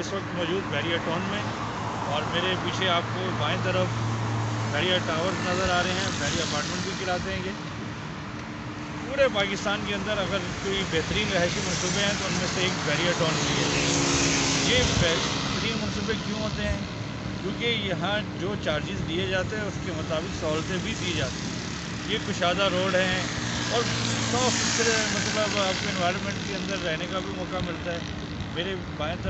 इस वक्त मौजूद बहरिया टाउन में, और मेरे पीछे आपको बाएं तरफ बहरिया टावर नज़र आ रहे हैं। बहरिया अपार्टमेंट भी गिराते हैं। ये पूरे पाकिस्तान के अंदर अगर कोई बेहतरीन रहायशी मनसूबे हैं तो उनमें से एक बहरिया टाउन भी है। ये बेहतरीन मनसूबे क्यों होते हैं? क्योंकि यहाँ जो चार्जेस दिए जाते हैं उसके मुताबिक सहूलतें भी दी जाती हैं। ये कुशादा रोड हैं और साफ सुथरे, मतलब आपको इन्वायरमेंट के अंदर रहने का भी मौका मिलता है। मेरे बाएं तरफ